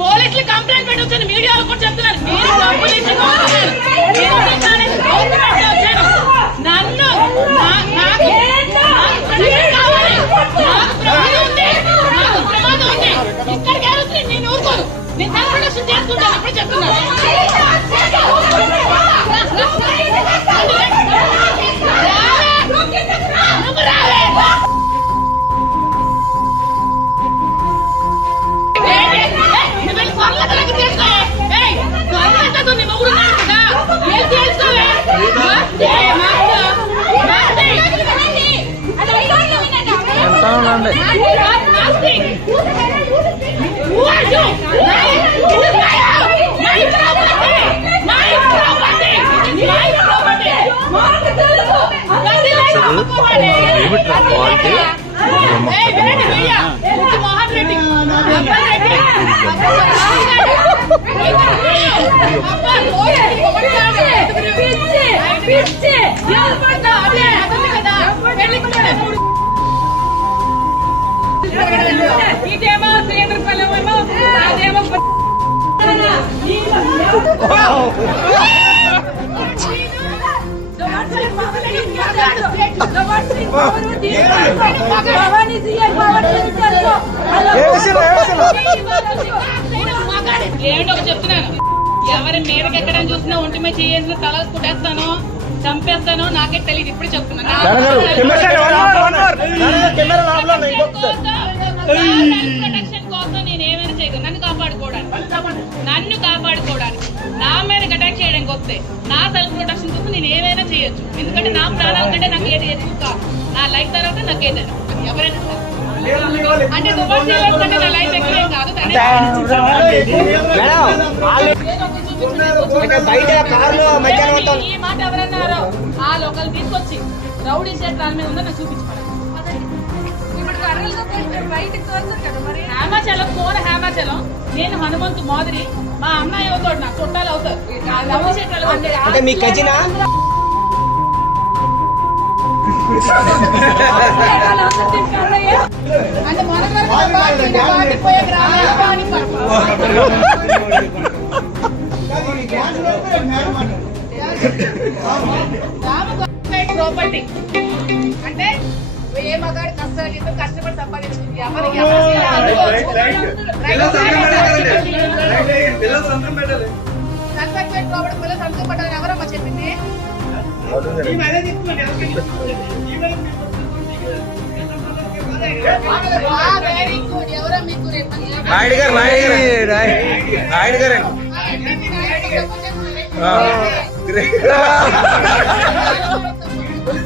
vôlei ఉండండి. ఏమిట్రా క్వాలిటీ? ఏయ్, వినండి, వెయ్య. ముద్దు మోహన్ రెడ్డి అబ్బాయి రెడ్డి ఏంటో చెప్తున్నాను ఎవరి మీదకి ఎక్కడ చూసినా ఒంటి మీద చేసిన తల కుట్టేస్తాను చంపేస్తాను నాకే తెలియదు ఇప్పుడు చెప్తున్నాను ప్రొటెక్షన్ కోసం నేను ఏమైనా చేయగలను నన్ను కాపాడుకోవడానికి. నన్ను కాపాడుకోవడానికి. నా మీద అటాక్ చేయడానికి వస్తే నా సెల్ఫ్ ప్రొటెక్షన్ కోసం నేను ఏమైనా చేయొచ్చు. ఎందుకంటే నా ప్రాణాల కంటే నాకు ఏది ఎక్కువ కాదు. నా లైఫ్ తర్వాత నాకు ఏదైనా ఎవరైనా సరే. అంటే దుబాయ్ నా లైఫ్ ఎక్కువేం కాదు. కానీ బయట కార్లో మధ్యాహ్నం ఈ- మాట ఎవరన్నారు? ఆ లోకల్ తీసుకొచ్చి రౌడీ షర్ట్ దాని మీద ఉందో నాకు చూపించుకోవాలి హేమాచలం కోన హేమాచలం నేను హనుమంతు మాదిరి మా అమ్మాయి అవుతాడు నాకు చుట్టాలు అవుతారు మీ కజినా? అంటే ప్రాపర్టీ అంటే ఏ మగాడు కష్టాలు ఎంతో కష్టపడి సంపాదించుకుంది కన్సల్టేట్ ప్రాపర్టీ పిల్లలు సంతకం పెట్టాలని ఎవరమ్మా చెప్పింది? వెరీ గుడ్ ఎవరో మీకు రేపు నాయుడు గారు నాయుడు గారు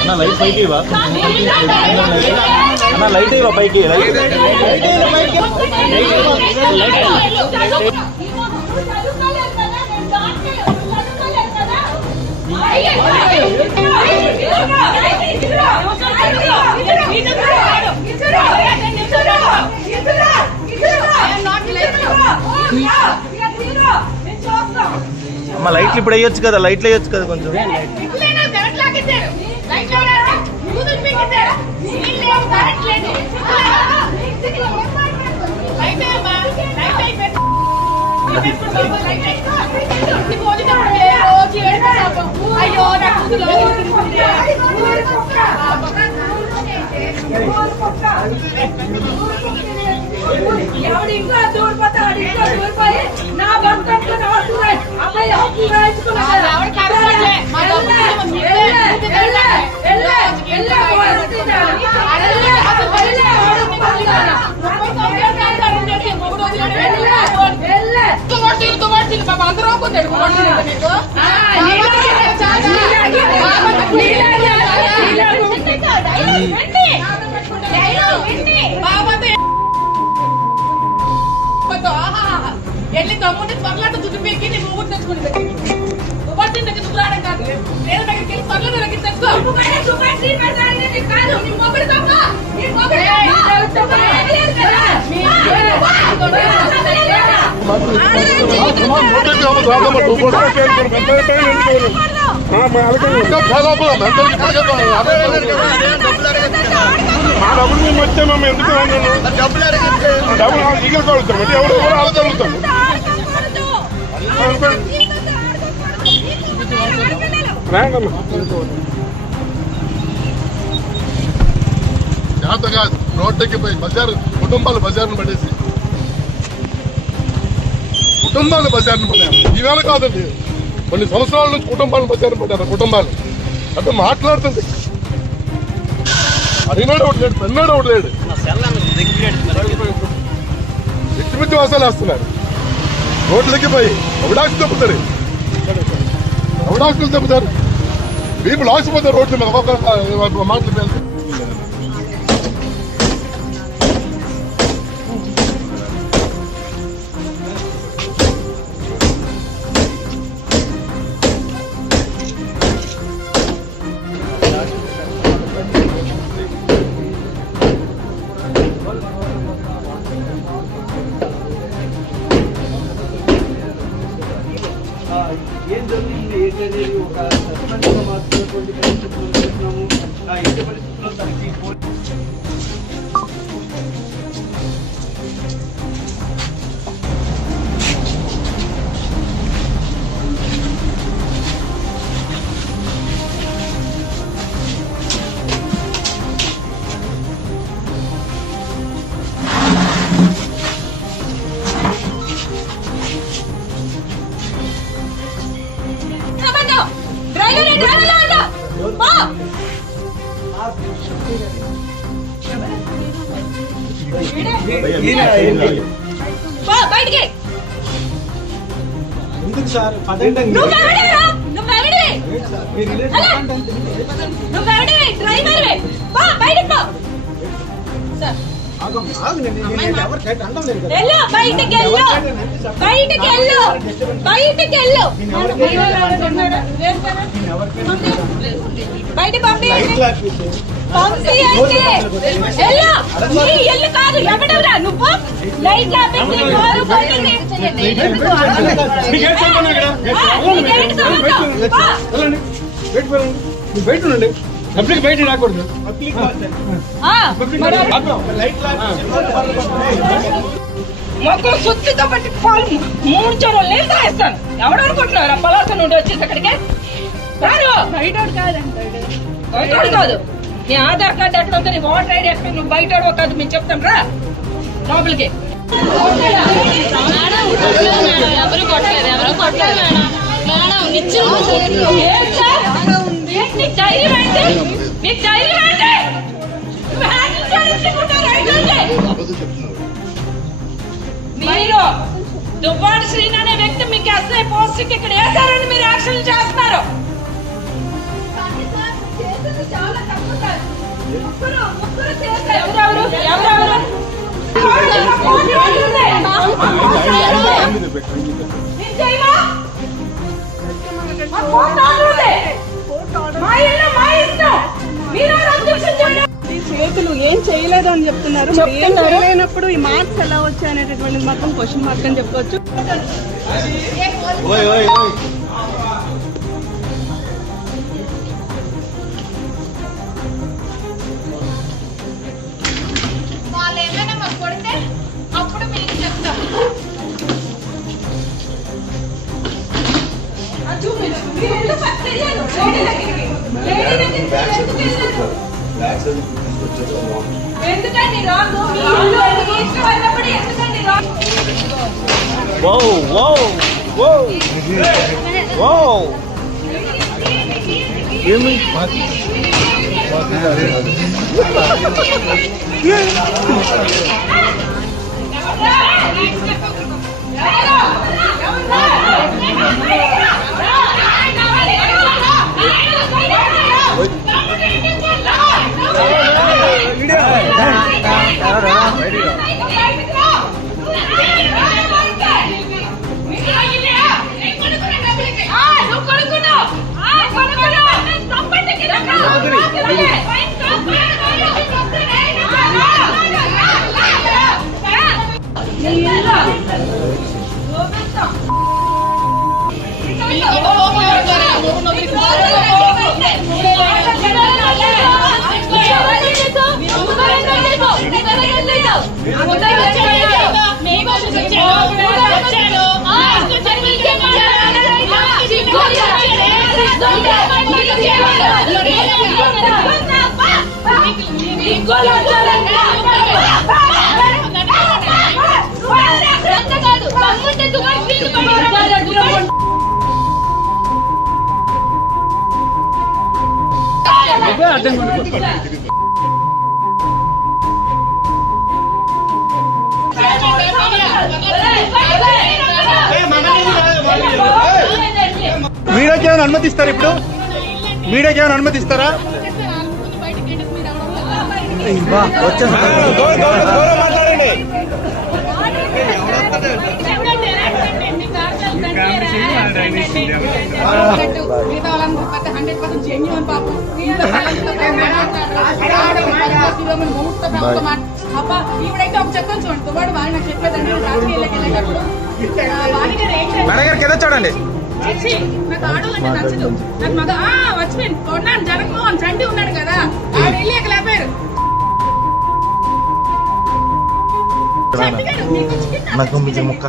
అన్న లైట్ పైకి అన్న లైట్ ఇవ్వ. పైకి లైట్ I am అమ్మ లైట్లు ఇప్పుడు వేయొచ్చు కదా లైట్లు వేయొచ్చు కదా కొంచెం. లైట్ ఎవడి ఇంకా దూరిపోతే వాడి ఇంకా దూరిపోయి నా భర్త నా వస్తున్నాయి అబ్బాయి హక్కు రాయించుకున్నాడు ఎల్లి తమ్ముడిని త్వరలాట దుడ్డు పీకి నీ మొగుడు తెచ్చుకుని దగ్గరికి దుబాటి దగ్గర దుబ్బలాడం కాదు వేరే దగ్గరికి వెళ్ళి త్వరలో దగ్గర తెచ్చుకో మా డబ్బులు మేము వచ్చాము మేము ఎందుకు ఎవరు ఎవరు అలా జరుగుతాం రాండమ్మా జాత కాదు రోడ్డుకి పోయి బజారు కుటుంబాలు బజార్ను పడేసి కుటుంబాలు బజార్ను పడ్డారు ఈవేళ కాదండి కొన్ని సంవత్సరాల నుంచి కుటుంబాలు బజార్ను పడ్డారు కుటుంబాలు అంటే మాట్లాడుతుంది అడిగినాడు ఒకటి లేడు పెన్నాడు ఒకటి లేడు మిట్టి వాసాలు వేస్తున్నారు రోడ్లకి పోయి అవడాక్స్ తప్పుతారు అవడాక్సులు తప్పుతారు వీపు లాసిపోతారు రోడ్ల మీద ఒక్కొక్క మాటలు ఎవడివి డ్రైవర్వి బయటికి పో సార్ వెళ్ళు బయటికి వెళ్ళు బయటికి వెళ్ళు బయటికి వెళ్ళు. బయట పంపించండి ఇల్లు కాదు ఎవడెవరా? నువ్వు? లైట్ ఆపేసి. బయట ఉండండి. పబ్లిక్ బయట రాకూడదు. మొక్కలు సుత్తితో పట్టి పాలు మూడు చెరువులు నీళ్ళు తాగిస్తాను. ఎవడు అనుకుంటున్నారు పలాస నుండి వచ్చేసి అక్కడికి? రారు. బయటోడు కాదండి బయటోడు. కాదు. నీ ఆధార్ కార్డు ఎక్కడ ఉంది నీ ఓటర్ ఐడి ఎక్కడ? నువ్వు బయటోడు కాదు మేము చెప్తాం రా. లోపలికి. ఎవరు కొట్టలేదు? ఎవరు కొట్టలేదు? మేడం మేడం నిత్యం నీకు ధైర్యం ఏంటి? నువ్వు హ్యాండిల్ చేయించుకుంటా రైట్ నుండి. అబద్ధం చెప్తున్నారు మీరు దువ్వాడు శ్రీని అనే వ్యక్తి మీకు ఎస్ఐ పోస్ట్కి ఇక్కడ వేశారని మీరు యాక్షన్ చేస్తున్నారు ఎవరెవరు ఎవరెవరు నేను చేయమా? మా కోర్టు ఆర్డర్ ఉంది. మా ఇల్లు అని చెప్తున్నారు. మరి. చేయలేనప్పుడు ఈ మార్క్స్ ఎలా వచ్చాయి అనేటటువంటి మాత్రం క్వశ్చన్ మార్క్ అని చెప్పొచ్చు. ఓయ్ ఓయ్ ఓయ్. వాళ్ళు ఏమైనా మాకు కొడితే అప్పుడు మీకు చెప్తాం. ఎందుకండి రాదు మీ ఇల్లు మీ ఇష్టమైనప్పుడు ఎందుకండి రాదు వో వో వో ఏమి వీడియోకి ఏమైనా అనుమతిస్తారు ఇప్పుడు? వీడియోకి ఏమైనా అనుమతిస్తారా మాట్లాడండి. అబ్బా ఈవిడైతే ఒక చెప్పని చూడండి వాడు వాడు నాకు చెప్పేదండి రాత్రి వెళ్ళేటప్పుడు మేడం కింద చూడండి నాకు ఆడోళ్ళంటే నచ్చదు నాకు మగ వచ్చిపోయింది కొన్నాను జగన్మోహన్ చండి ఉన్నాడు కదా. ఆవిడ వెళ్ళి అక్కడ లేపారు. నాకు పంపించు ముక్క.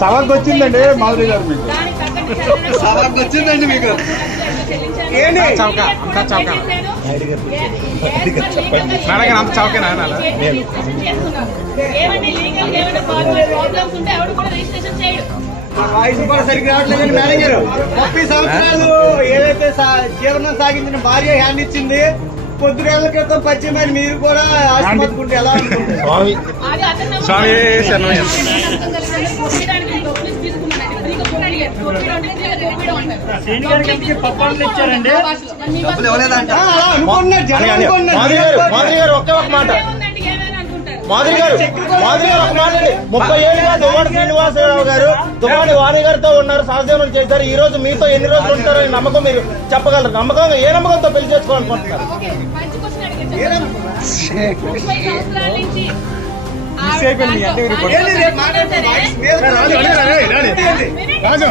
సభకు వచ్చిందండి మాధురి గారు మీకు. సభకు వచ్చిందండి మీకు? చౌక, అంతా చౌక. మేడం గారు అంత చౌకనా అనాలా? ఏమండి లీగల్ ఏమైనా ప్రాబ్లమ్స్ ఉంటే ఎవడు కూడా వాయిస్ సరిగ్గా ముప్పై సంవత్సరాలు ఏదైతే సా- జీవనం సాగించిన భార్య హ్యాండ్ ఇచ్చింది కొద్దిరేళ్ళ క్రితం పశ్చిమైన మీరు కూడా ఆశపడుకుంటే ఎలా అనుకుంటారు మాధురి గారు ఒకే ఒక మాట. మాధురి గారు మాధురి గారు ఒక మాట ముప్పై ఏళ్ళుగా దువ్వాడి శ్రీనివాసరావు గారు దువ్వాడి వాణి గారితో ఉన్నారు సహజీవనం చేశారు. ఈ రోజు మీతో ఎన్ని రోజులు ఉంటారని నమ్మకం మీరు చెప్పగలరు. నమ్మకం ఏ నమ్మకంతో పెళ్ళి చేసుకోవాలనుకుంటున్నారు? ఏంటి రేపు మాట్లాడుతున్నారు? వాయిస్ మీద రాజు,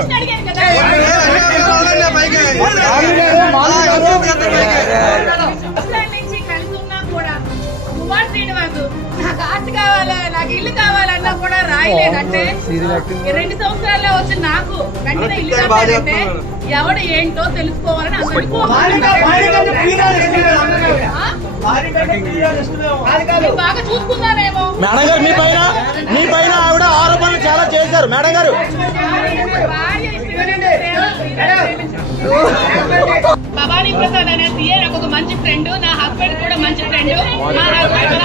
నాకు కావాలా నాకు ఇల్లు కావాలన్నా కూడా రాయలేదంటే రెండు సంవత్సరాల్లో వచ్చి నాకు వెంటనే ఇల్లు కావాలంటే ఎవడు ఏంటో తెలుసుకోవాలని అందరికీ మేడం గారు మీ పైన మీ పైన ఆవిడ ఆరోపణలు చాలా చేశారు. మేడం గారు. భవానీ ప్రసాద్ అనే సీఏ నాకు ఒక మంచి ఫ్రెండ్ నా హస్బెండ్ కూడా మంచి ఫ్రెండ్ మా హస్బెండ్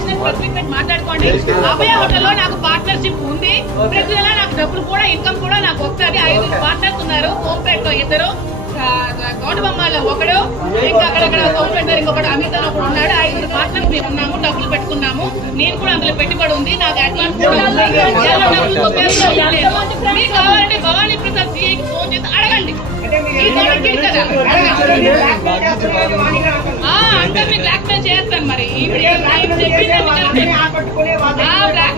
స్పెసిఫిక్ పెట్టి మాట్లాడుకోండి. అభయ హోటల్లో నాకు పార్ట్నర్షిప్ ఉంది. ప్రతి నెల నాకు డబ్బులు కూడా ఇన్కమ్ కూడా నాకు వస్తుంది ఐదు పార్ట్నర్స్ ఉన్నారు. హోమ్ పేట్లో ఇద్దరు. గౌడ బొమ్మాలో ఒకడు ఇంకా అక్కడక్కడ పెట్టారు ఇంకొకటి అమిత ఒకడు ఉన్నాడు ఐదుగురు పార్ట్నర్స్ మేము ఉన్నాము డబ్బులు పెట్టుకున్నాము నేను కూడా అందులో పెట్టుబడి ఉంది నాకు అడ్వాన్స్. మీకు కావాలంటే భవానీ ప్రసాద్ సిఐకి ఫోన్ చేసి అడగండి ఈ దొరికి కదా అడగండి. ఆ, అందరినీ బ్లాక్ మెయిల్ చేస్తాను మరి బ్లాక్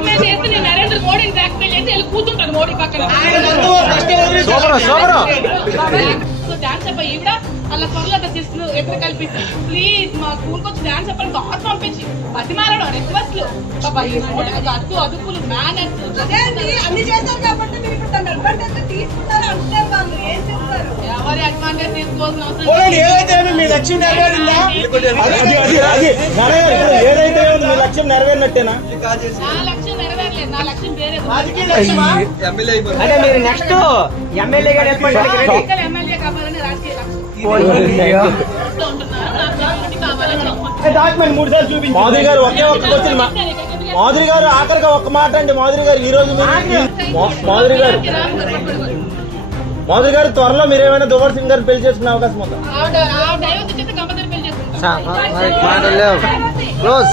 మెయిల్ చేసి నేను నరేంద్ర మోడీని బ్లాక్ మెయిల్ చేసి వెళ్ళి కూర్చుంటాను మోడీ పక్కన అబ్బాయి ఈవిడ అలా త్వరలో సిస్టర్ ఎప్పుడు కల్పిస్తారు ప్లీజ్ మా స్కూల్కి వచ్చి డాన్స్ అబ్బాయి బాగా పంపించి బతిమాలడం రిక్వెస్ట్లు అద్దు అదుపులు మేనర్స్ అన్ని చేశారు కాబట్టి మీరు ఇప్పుడు అడ్వాంటేజ్ తీసుకున్నారు అంటున్నారు వాళ్ళు. ఏం చెప్తారు? ఎవరి అడ్వాంటేజ్ తీసుకోవాల్సిన అవసరం పోనీ లేదు. ఏదైతే ఏమి మీ లక్ష్యం నెరవేరినట్టేనా? నా లక్ష్యం నెరవేరలేదు. నా లక్ష్యం వేరే రాజకీయ లక్ష్యమా? మాధురి గారు ఒకే ఒక్క క్వశ్చన్ మాధురి గారు ఆఖరిగా ఒక్క మాట అండి మాధురి గారు ఈ రోజు మాధురి గారు మాధురి గారు త్వరలో మీరు ఏమైనా దువర్ సింగ్ గారు పెళ్ళి చేసుకునే అవకాశం ఉందా క్లోజ్